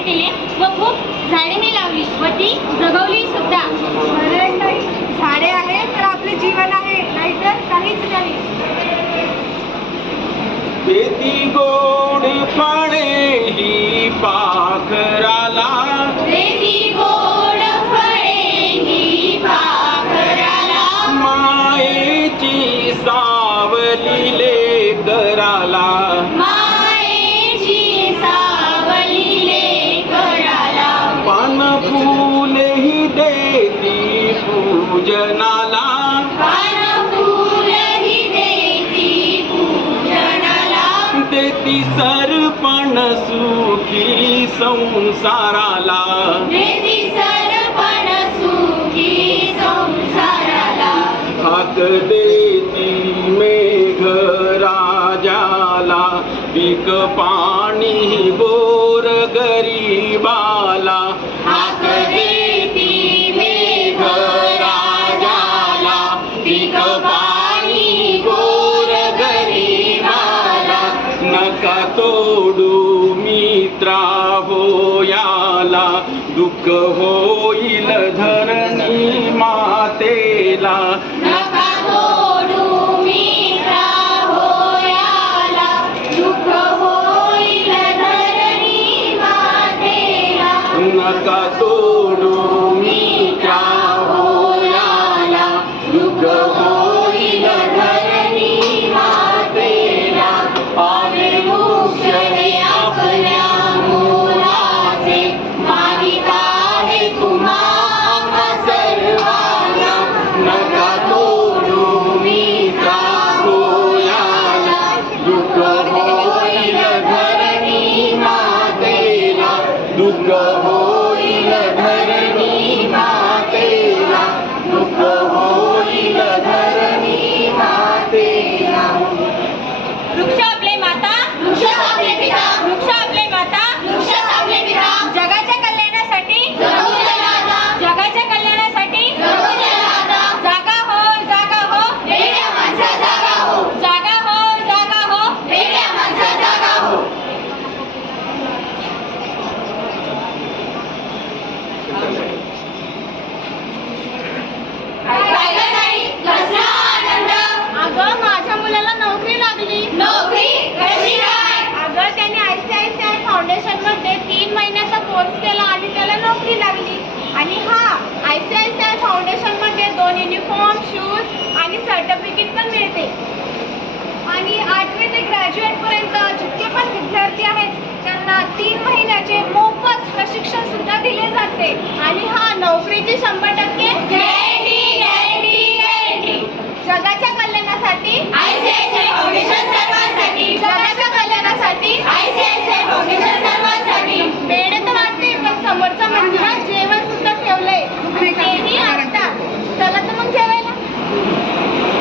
केले व खूप झाडेही लावली व ती जगवली सुद्धा. झाडे आहे तर आपले जीवन आहे. नाहीतर काहीच नाही. शेती गोड पाणे ही पाखराला. रेती गोड फळे ही पाखराला. मायेची सावलीले कराला मायेची पान देती पूजनाला. देती सरपण सुखी संसाराला. रेती सरपण सुखी संसाराला. हाक देती मेघ राजाला. पीक पाणी बोर गरीबाला तोडू मित्रा होयाला दुःख होईल धरणी मातेला. नका तोडू दुःख आय सी आय दोन युनिफॉर्म शूज आणि सर्टिफिकेट पण मिळते. आणि आठवी ते ग्रॅज्युएट पर्यंत जितके पण विद्यार्थी आहेत त्यांना तीन महिन्याचे मोफत प्रशिक्षण सुद्धा दिले जाते. आणि हा नोकरीची शंभर